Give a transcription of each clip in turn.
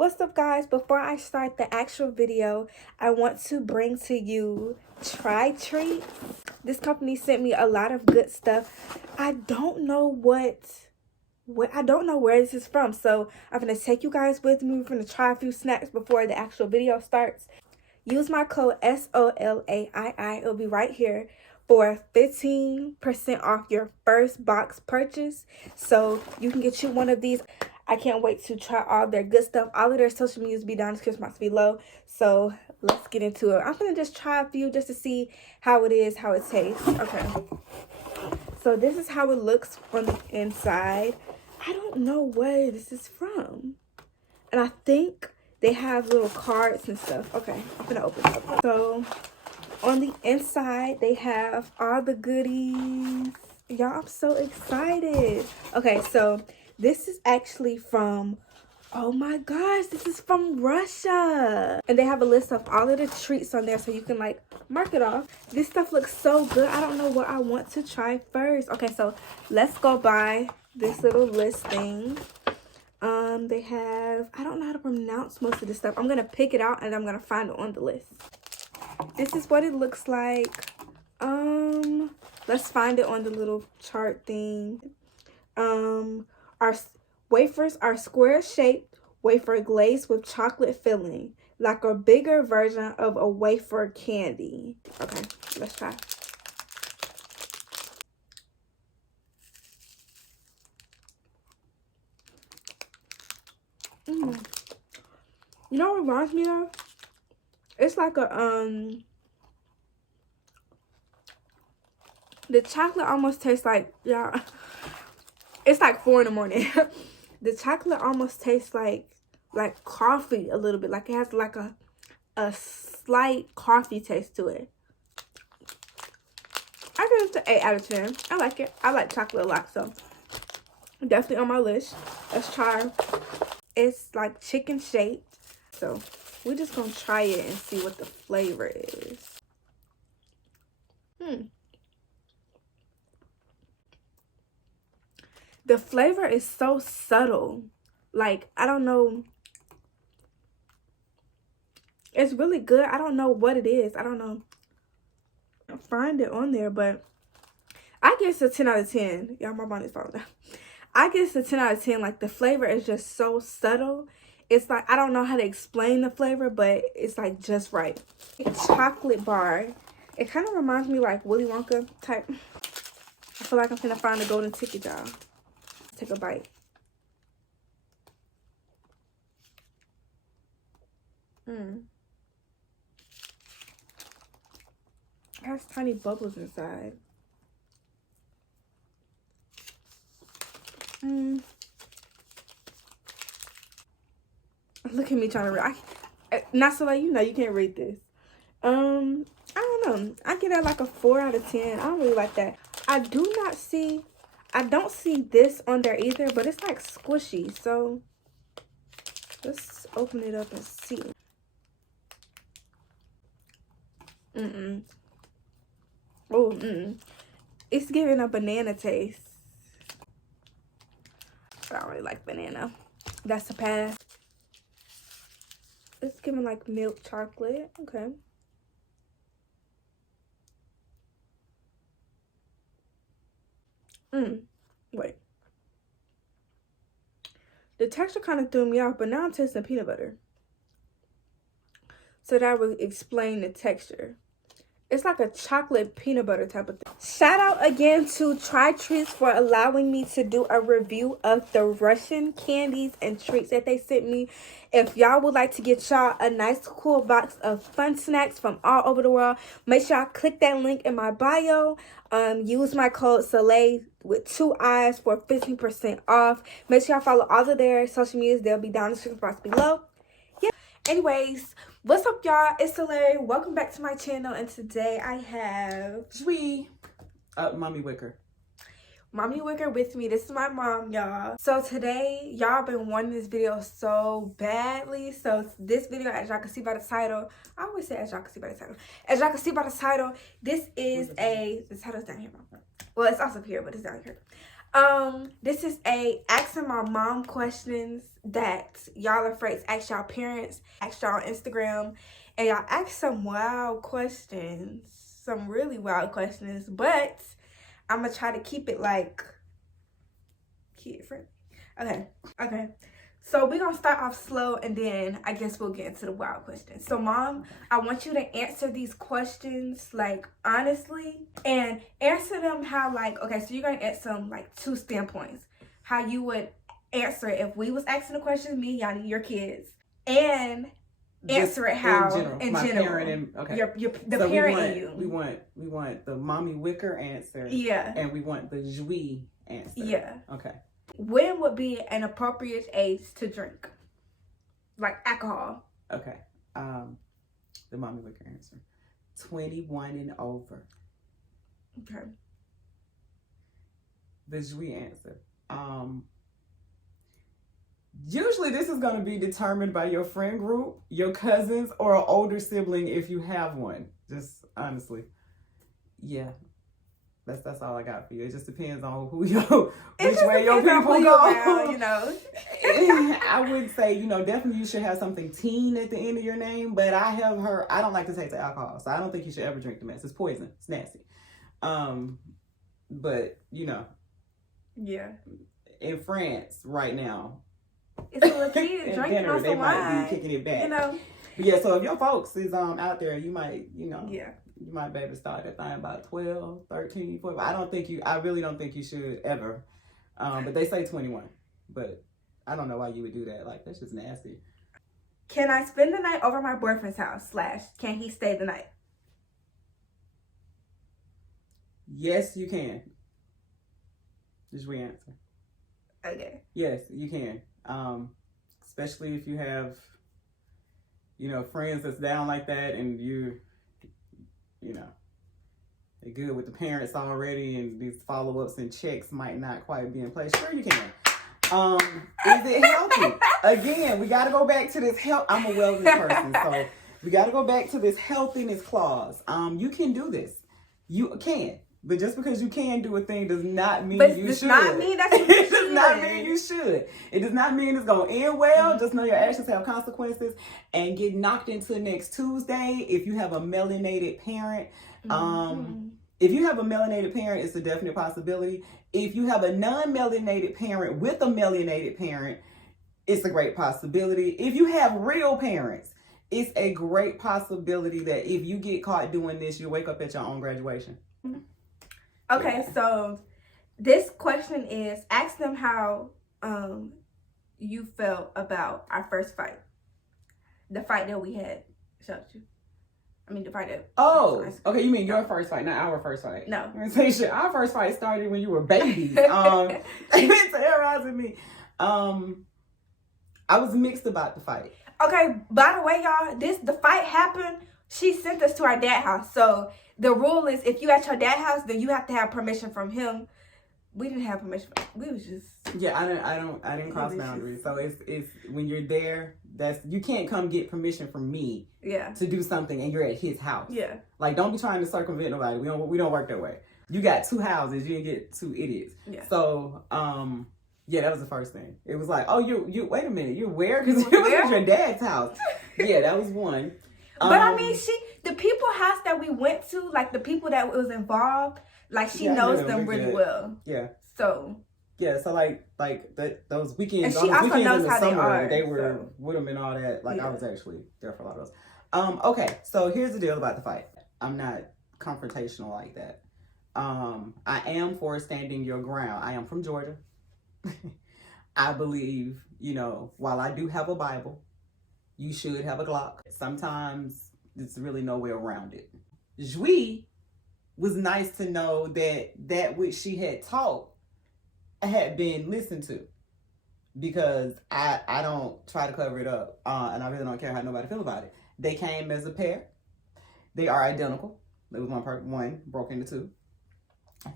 What's up, guys? Before I start the actual video, I want to bring to you Try Treats. This company sent me a lot of good stuff. I don't know where this is from, so I'm gonna take you guys with me. We're gonna try a few snacks before the actual video starts. Use my code SOLAII. It'll be right here for 15% off your first box purchase. So you can get you one of these. I can't wait to try all their good stuff. All of their social medias be down in the description box below. So let's get into it. I'm gonna just try a few just to see how it is, how it tastes. Okay. So this is how it looks on the inside. I don't know where this is from. And I think they have little cards and stuff. Okay, I'm gonna open it up. So on the inside, they have all the goodies. Y'all, I'm so excited. Okay, so this is actually from, oh my gosh, this is from Russia. And they have a list of all of the treats on there so you can like mark it off. This stuff looks so good. I don't know what I want to try first. Okay, so let's go by this little listing. They have, I don't know how to pronounce most of this stuff. I'm gonna pick it out and I'm gonna find it on the list. This is what it looks like. Let's find it on the little chart thing. Our wafers are square shaped wafer glazed with chocolate filling, like a bigger version of a wafer candy. Okay, let's try. You know what it reminds me of? It's like a the chocolate almost tastes like, yeah, it's like 4 in the morning. The chocolate almost tastes like coffee a little bit. Like it has like a slight coffee taste to it. I give it an 8 out of 10. I like it. I like chocolate a lot, so definitely on my list. Let's try. It's like chicken shaped. So we're just gonna try it and see what the flavor is. The flavor is so subtle. Like, I don't know. It's really good. I don't know what it is. I don't know. I'll find it on there, but I guess a 10 out of 10. Y'all, my bonnet is falling down. I guess a 10 out of 10. Like, the flavor is just so subtle. It's like, I don't know how to explain the flavor, but it's like just right. Chocolate bar. It kind of reminds me like Willy Wonka type. I feel like I'm gonna find the golden ticket, y'all. Take a bite. It has tiny bubbles inside. Look at me trying to read. Not so like, you know, you can't read this. I don't know. I give that like a 4 out of 10. I don't really like that. I don't see this on there either, but it's like squishy. So let's open it up and see. It's giving a banana taste. But I don't really like banana. That's a pass. It's giving like milk chocolate. Okay. Wait. The texture kind of threw me off, but now I'm tasting peanut butter. So that would explain the texture. It's like a chocolate peanut butter type of thing. Shout out again to Try Treats for allowing me to do a review of the Russian candies and treats that they sent me. If y'all would like to get y'all a nice cool box of fun snacks from all over the world, make sure y'all click that link in my bio. Use my code SOLAII with 2 eyes for 15% off. Make sure y'all follow all of their social medias. They'll be down in the description box below. Yeah. Anyways, what's up, y'all? It's SOLAII. Welcome back to my channel, and today I have Mommy Wicker. Mommy Wicker with me. This is my mom, y'all. So today, y'all been wanting this video so badly. So this video, as y'all can see by the title, I always say as y'all can see by the title. As y'all can see by the title, this is the title's down here. Well, it's also here, but it's down here. This is a asking my mom questions that y'all are afraid to ask y'all parents, ask y'all on Instagram, and y'all ask some wild questions, some really wild questions, but I'm gonna try to keep it like kid friendly. Okay. So we're gonna start off slow and then I guess we'll get into the wild questions. So mom, I want you to answer these questions like honestly and answer them how like, okay, so you're gonna answer them like two standpoints. How you would answer it if we was asking the questions, me, Yanni, your kids, and answer it how in general. Parent and, okay. The so parent and you. We want the mommy wicker answer. Yeah. And we want the Jui answer. Yeah. Okay. When would be an appropriate age to drink? Like alcohol. Okay. The mommy wicker answer. 21 and over. Okay. The Jui answer. Usually this is going to be determined by your friend group, your cousins, or an older sibling if you have one. Just honestly. Yeah. That's all I got for you. It just depends on which way your people go. Around, you know. I would say, definitely you should have something teen at the end of your name, but I have heard, I don't like to take the alcohol, so I don't think you should ever drink the mess. It's poison. It's nasty. But, Yeah. In France right now, it's a little kid drinking dinner, on they some might wine, be kicking it back. But yeah, so if your folks is out there, you might, yeah. You might be able to start that thing about 12, 13, 14. I really don't think you should ever. But they say 21. But I don't know why you would do that. Like, that's just nasty. Can I spend the night over my boyfriend's house? / can he stay the night? Yes, you can. Just re-answer. Okay. Yes, you can. Especially if you have, friends that's down like that and they're good with the parents already and these follow-ups and checks might not quite be in place. Sure you can. Is it healthy? Again, we got to go back to this health. I'm a wellness person, so we got to go back to this healthiness clause. You can do this. You can. But just because you can do a thing does not mean you should. It does not mean that you should. It does not mean you should. It does not mean it's going to end well. Just know your actions have consequences and get knocked into next Tuesday if you have a melanated parent. If you have a melanated parent, it's a definite possibility. If you have a non-melanated parent with a melanated parent, it's a great possibility. If you have real parents, it's a great possibility that if you get caught doing this, you wake up at your own graduation. Okay, so this question is, ask them how you felt about our first fight. The fight that we had. Shut you. I mean, the fight that... Oh, okay, you mean your first fight, not our first fight. No. Our first fight started when you were babies. You've been terrorizing me. I was mixed about the fight. Okay, by the way, y'all, the fight happened. She sent us to our dad's house. So the rule is if you at your dad's house, then you have to have permission from him. We didn't have permission. We was just... Yeah, I didn't cross boundaries. So it's when you're there, you can't come get permission from me. Yeah. To do something and you're at his house. Yeah. Like, don't be trying to circumvent nobody. We don't work that way. You got two houses. You didn't get two idiots. Yeah. So yeah, that was the first thing. It was like, oh, you wait a minute, you're where? Because it was at your dad's house. Yeah, that was one. But I mean, the people house that we went to, like the people that was involved, like she knows them really well. Yeah. So. Yeah, so like those weekends, and she also knows in the how summer, they were with them and all that. Like, yeah. I was actually there for a lot of those. Okay, so here's the deal about the fight. I'm not confrontational like that. I am for standing your ground. I am from Georgia. I believe, while I do have a Bible, you should have a Glock. Sometimes there's really no way around it. Jui was nice to know that which she had taught had been listened to, because I don't try to cover it up, and I really don't care how nobody feel about it. They came as a pair. They are identical. There was one broke into two.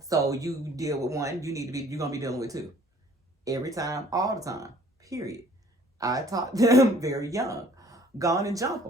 So you deal with one, you're gonna be dealing with two. Every time, all the time, period. I taught them very young. Go on and jump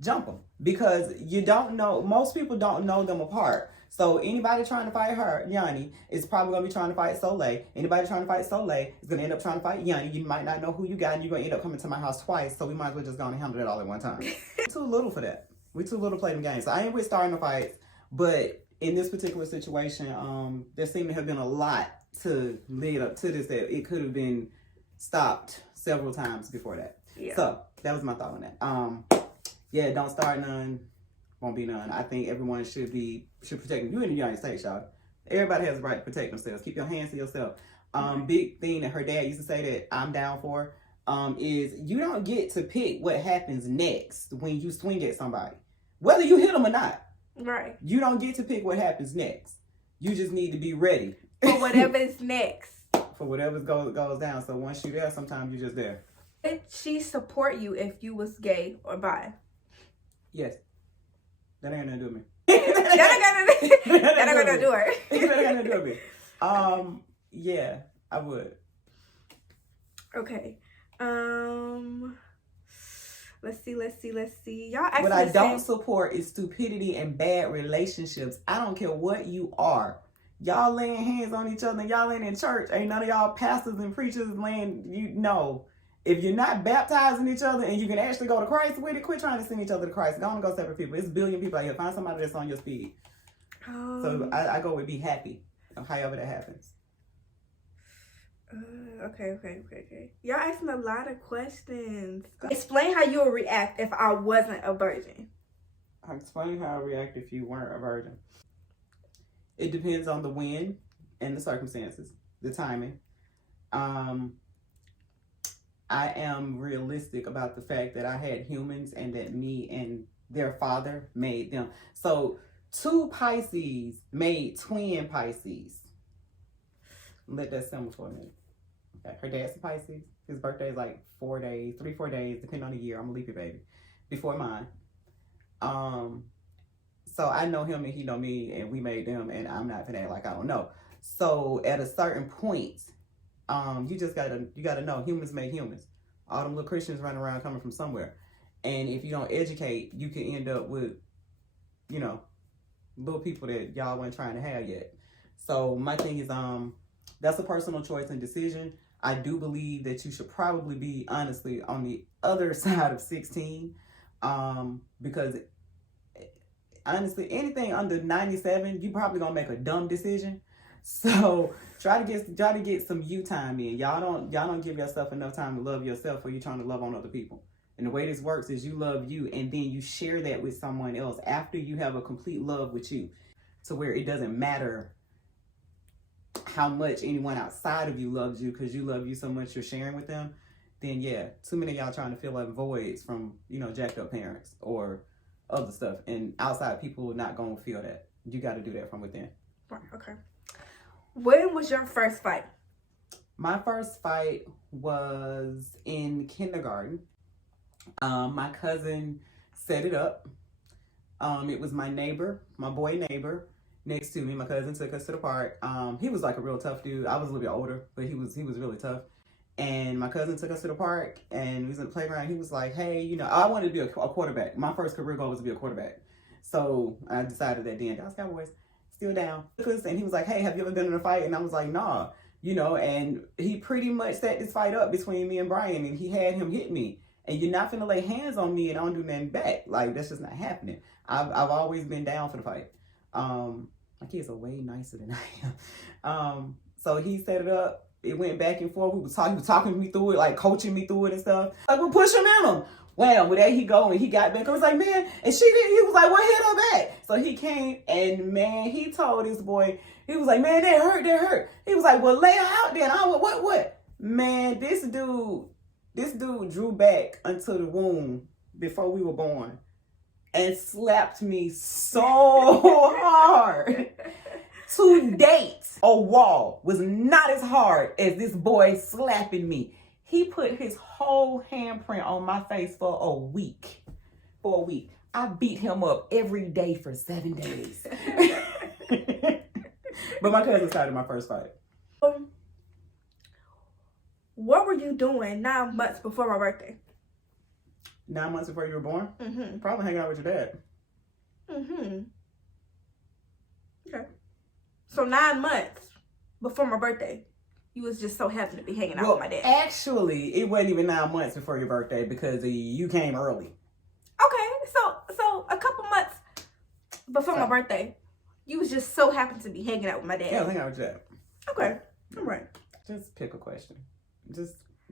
them. Because you don't know, most people don't know them apart. So anybody trying to fight her, Yanni, is probably going to be trying to fight Soleil. Anybody trying to fight Soleil is going to end up trying to fight Yanni. You might not know who you got, and you're going to end up coming to my house twice. So we might as well just go and handle it all at one time. We're too little for that. We're too little to play them games. So I ain't with starting the fights, but in this particular situation, there seemed to have been a lot to lead up to this that it could have been stopped several times before that. Yeah. So that was my thought on that. Yeah, don't start none. Won't be none. I think everyone should protect you in the United States, y'all. Everybody has the right to protect themselves. Keep your hands to yourself. Big thing that her dad used to say that I'm down for is you don't get to pick what happens next when you swing at somebody, whether you hit them or not. Right. You don't get to pick what happens next. You just need to be ready for whatever is next. For whatever goes down. So once you're there, sometimes you're just there. Did she support you if you was gay or bi? Yes. That ain't gonna do me. That ain't gonna do her. That ain't gonna do me. Yeah, I would. Okay. Let's see. Y'all actually what I don't support is stupidity and bad relationships. I don't care what you are. Y'all laying hands on each other and y'all ain't in church. Ain't none of y'all pastors and preachers laying, If you're not baptizing each other and you can actually go to Christ with it, quit trying to send each other to Christ. Go and go separate people. It's a billion people out here. Find somebody that's on your speed. So I go with be happy, however that happens. Okay. Y'all asking a lot of questions. Explain how you would react if I wasn't a virgin. I'll explain how I react if you weren't a virgin. It depends on the when and the circumstances, the timing. I am realistic about the fact that I had humans and that me and their father made them. So 2 Pisces made twin Pisces. Let that simmer for a minute. Okay. Her dad's a Pisces. His birthday is like 4 days, 3-4 days, depending on the year. I'm gonna leave it, baby, before mine. So I know him and he know me, and we made them, and I'm not gonna act like I don't know. So at a certain point, you gotta know humans make humans. All them little Christians running around coming from somewhere, and if you don't educate, you can end up with, little people that y'all weren't trying to have yet. So my thing is, that's a personal choice and decision. I do believe that you should probably be honestly on the other side of 16, because honestly, anything under 97, you probably gonna make a dumb decision. So try to get some you time in. Y'all don't give yourself enough time to love yourself, or you trying to love on other people. And the way this works is you love you, and then you share that with someone else after you have a complete love with you, to where it doesn't matter how much anyone outside of you loves you, because you love you so much you're sharing with them. Then yeah, too many of y'all trying to fill up voids from jacked up parents or other stuff, and outside people are not gonna feel that. You got to do that from within. Right. Okay. When was your first fight? My first fight was in kindergarten. My cousin set it up. It was my boy neighbor next to me. My cousin took us to the park. He was like a real tough dude. I was a little bit older, but he was really tough. And my cousin took us to the park, and we was in the playground. He was like, hey, I wanted to be a quarterback. My first career goal was to be a quarterback. So I decided that then, Dallas Cowboys, still down. And he was like, hey, have you ever been in a fight? And I was like, nah. And he pretty much set this fight up between me and Brian, and he had him hit me. And you're not finna lay hands on me and I don't do nothing back. Like, that's just not happening. I've always been down for the fight. My kids are way nicer than I am. So he set it up. It went back and forth. He was talking me through it, like coaching me through it and stuff. Like, we'll push him in him. Well, there he go, and he got back. I was like, man, and she didn't. He was like, what hit her back? So he came, and man, he told this boy, he was like, man, that hurt. He was like, well, lay her out then. What? Man, this dude drew back until the womb before we were born and slapped me so hard. To date, a wall was not as hard as this boy slapping me. He put his whole handprint on my face for a week. I beat him up every day for 7 days. But my cousin started my first fight. What were you doing 9 months before my birthday? 9 months before you were born? Mm-hmm. Probably hanging out with your dad. Mm-hmm. Okay. So 9 months before my birthday, you was just so happy to be hanging out with my dad. Actually, it wasn't even 9 months before your birthday because you came early. Okay, so a couple months before my birthday, you was just so happy to be hanging out with my dad. Yeah, hang out with your dad. Okay, all right. Just pick a question.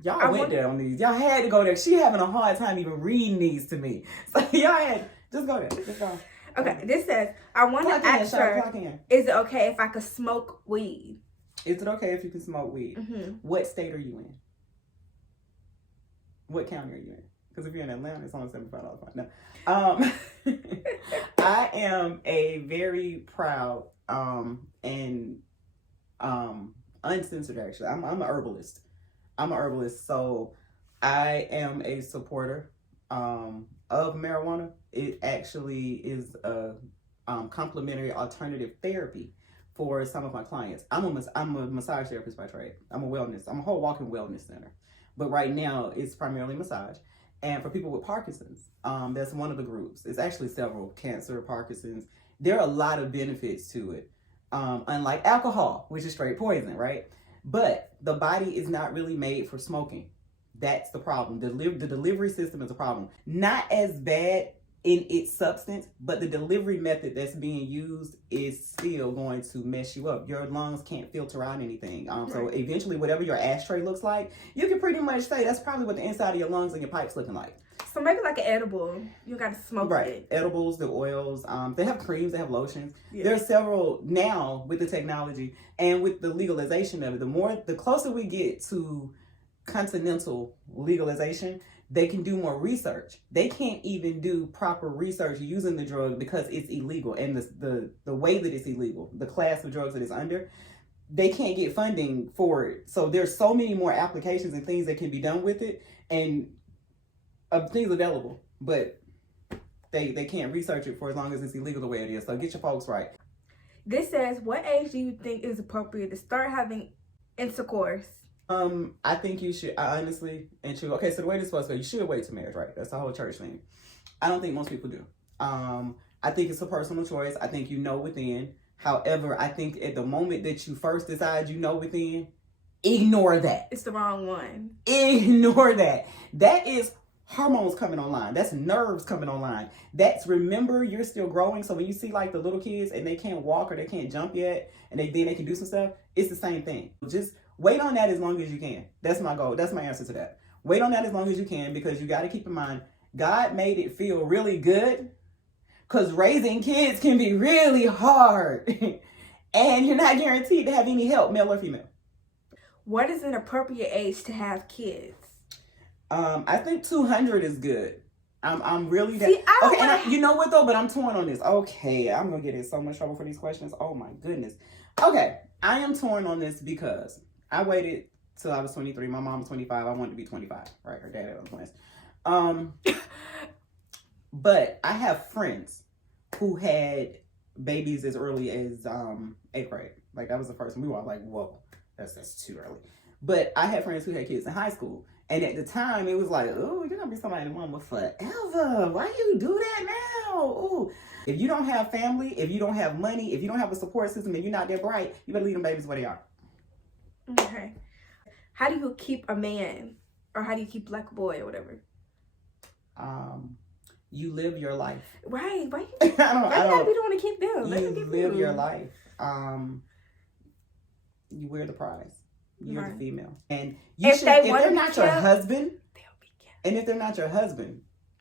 Y'all went there on these. Y'all had to go there. She having a hard time even reading these to me. So y'all had just go there. Just go. Okay, this says, I want to ask her, is it okay if I could smoke weed? Is it okay if you can smoke weed? Mm-hmm. What state are you in? What county are you in? Because if you're in Atlanta, it's only $75 fine. No. I am a very proud and uncensored, actually. I'm an herbalist. So I am a supporter of marijuana. It actually is a complementary alternative therapy for some of my clients. I'm a massage therapist by trade. I'm a whole walking wellness center. But right now it's primarily massage. And for people with Parkinson's, that's one of the groups. It's actually several: cancer, Parkinson's. There are a lot of benefits to it. Unlike alcohol, which is straight poison, right? But the body is not really made for smoking. That's the problem. The delivery system is a problem. Not as bad in its substance, but the delivery method that's being used is still going to mess you up. Your lungs can't filter out anything. So eventually, whatever your ashtray looks like, you can pretty much say that's probably what the inside of your lungs and your pipes looking like. So maybe like an edible. You got to smoke it. Edibles, the oils. They have creams. They have lotions. Yeah. There are several now with the technology and with the legalization of it. The closer we get to continental legalization, they can do more research. They can't even do proper research using the drug because it's illegal. And the way that it's illegal, the class of drugs that it's under, they can't get funding for it. So there's so many more applications and things that can be done with it, and things available, but they can't research it for as long as it's illegal the way it is. So get your folks right. This says, what age do you think is appropriate to start having intercourse? I think you should, honestly, okay, so the way this supposed to go, you should wait to marriage, right? That's the whole church thing. I don't think most people do. I think it's a personal choice. I think you know within. However, I think at the moment that you first decide you know within, ignore that. It's the wrong one. Ignore that. That is hormones coming online. That's nerves coming online. That's, remember, you're still growing. So when you see like the little kids and they can't walk or they can't jump yet, and then they can do some stuff, it's the same thing. Just wait on that as long as you can. That's my goal. That's my answer to that. Wait on that as long as you can, because you got to keep in mind, God made it feel really good, because raising kids can be really hard. And you're not guaranteed to have any help, male or female. What is an appropriate age to have kids? I think 200 is good. I'm really that. See, you know what though? But I'm torn on this. Okay, I'm gonna get in so much trouble for these questions. Oh my goodness. Okay, I am torn on this because I waited till I was 23. My mom was 25. I wanted to be 25. Right? Her dad had twins. But I have friends who had babies as early as 8th grade. Like that was the first one. We were all like, whoa, that's too early. But I had friends who had kids in high school. And at the time, it was like, oh, you're going to be somebody's mama forever. Why you do that now? Ooh. If you don't have family, if you don't have money, if you don't have a support system, and you're not that bright, you better leave them babies where they are. Okay. How do you keep a man? Or how do you keep like a boy or whatever? You live your life. Right. Why I you gotta be the one to keep them? You live your life. You wear the prize. You're the female. And if they're not your husband, and if they're not your husband,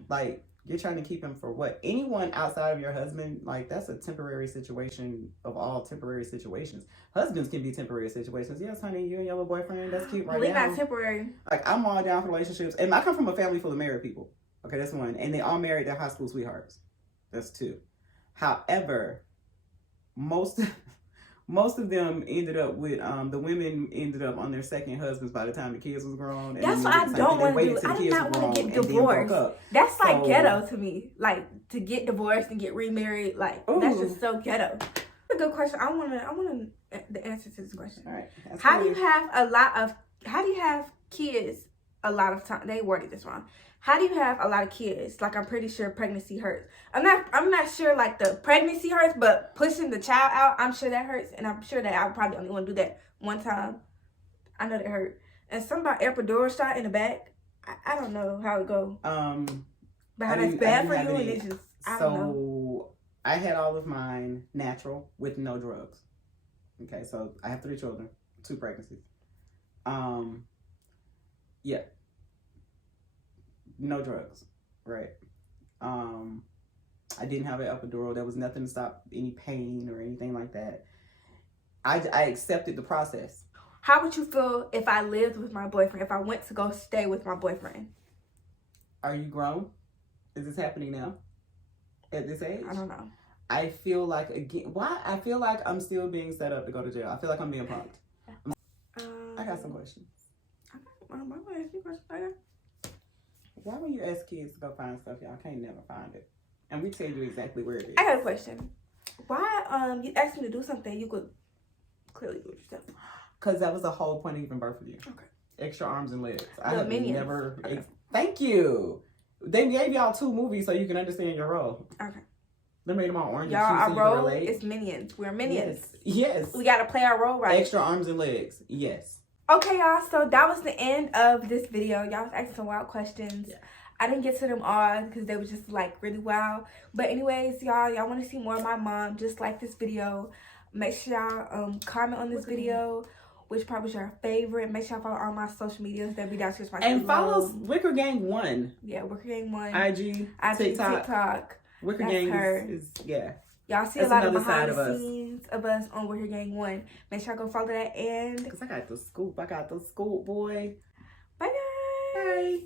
like, you're trying to keep him for what? Anyone outside of your husband, like, that's a temporary situation of all temporary situations. Husbands can be temporary situations. Yes, honey, you and your little boyfriend, that's cute right now. We're not temporary. Like, I'm all down for relationships. And I come from a family full of married people. Okay, that's one. And they all married their high school sweethearts. That's two. However, most of them ended up with, the women ended up on their second husbands by the time the kids was grown. And that's what I don't want to do. I do not want to get divorced. That's like ghetto to me. Like, to get divorced and get remarried, like, that's just so ghetto. That's a good question. I want the answer to this question. All right. How do you have kids a lot of time? They worded this wrong. How do you have a lot of kids? Like, I'm pretty sure pregnancy hurts. I'm not sure like the pregnancy hurts, but pushing the child out, I'm sure that hurts, and I'm sure that I would probably only want to do that one time. I know that hurt. And something about epidural shot in the back. I don't know how it go. But how that's bad for you, and it's just I don't know. I had all of mine natural with no drugs. Okay, so I have 3 children, 2 pregnancies. Yeah. No drugs, right? I didn't have an epidural. There was nothing to stop any pain or anything like that. I accepted the process. How would you feel if I lived with my boyfriend, if I went to go stay with my boyfriend? Are you grown? Is this happening now? At this age? I don't know. I feel like, again, why? I feel like I'm still being set up to go to jail. I feel like I'm being punked. I got some questions. Why when you ask kids to go find stuff, y'all can't never find it? And we tell you exactly where it is. I got a question. Why you asked me to do something you could clearly do it yourself? Because that was the whole point of even birthing you. Okay. Extra arms and legs. I The have Minions. never. Okay. Thank you. They gave y'all 2 movies so you can understand your role. Okay. They made them all orange. Y'all, our so role is Minions. We're Minions. Yes. We gotta play our role right. Extra arms and legs. Yes. Okay, y'all. So that was the end of this video. Y'all was asking some wild questions. Yeah. I didn't get to them all because they were just like really wild. But anyways, y'all want to see more of my mom, just like this video. Make sure y'all comment on this video. Which part was your favorite? Make sure y'all follow all my social medias. They'll be down here. And follow Wicker Gang 1. Yeah, Wicker Gang 1. IG, TikTok. Wicker Gang is yeah. Y'all see a lot of behind the scenes of us on Wicker Gang 1. Make sure I go follow that. And because I got the scoop. I got the scoop, boy. Bye, guys. Bye.